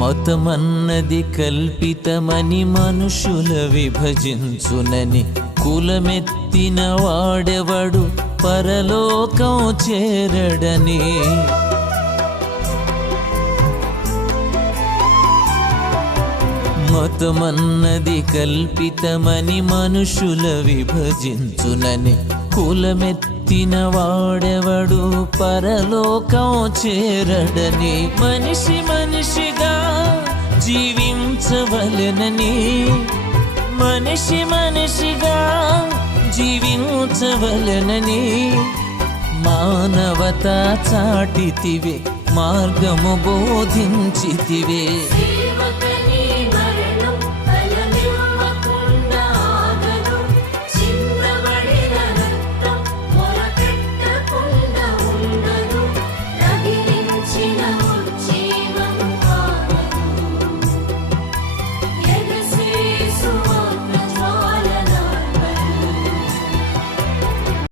మతమన్నది కల్పితమని మనుషుల విభజించునని కులమెత్తిన వాడెవడు పరలోకం చేరడని. మతమన్నది కల్పితమని మనుషుల విభజించునని కులమెత్తిన వాడెవడు పరలోకం చేరడని. మనిషి మనిషిగా జీవించవలెనని, మనిషి మనిషిగా జీవించవలెనని మానవతా చాటితివే, మార్గము బోధించితివే.